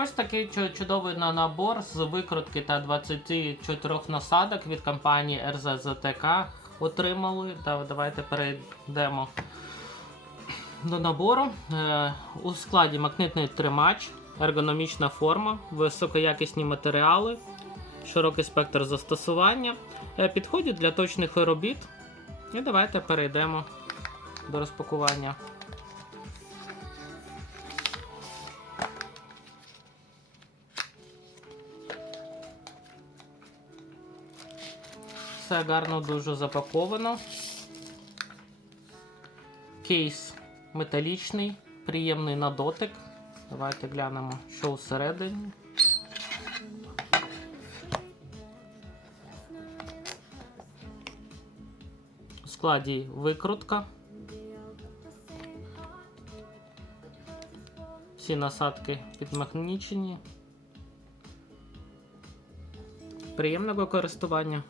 Ось такий чудовий набор з викрутки та 24 насадок від компанії РЗЗТК отримали. Давайте перейдемо до набору. Е, у складі магнитний тримач, ергономічна форма, високоякісні матеріали, широкий спектр застосування. Е, підходять для точних робіт. І давайте перейдемо до розпакування. Все гарно дуже запаковано. Кейс металічний, приємний на дотик. Давайте глянемо, що всередині. У складі викрутка. Всі насадки підмагнічені. Приємного користування.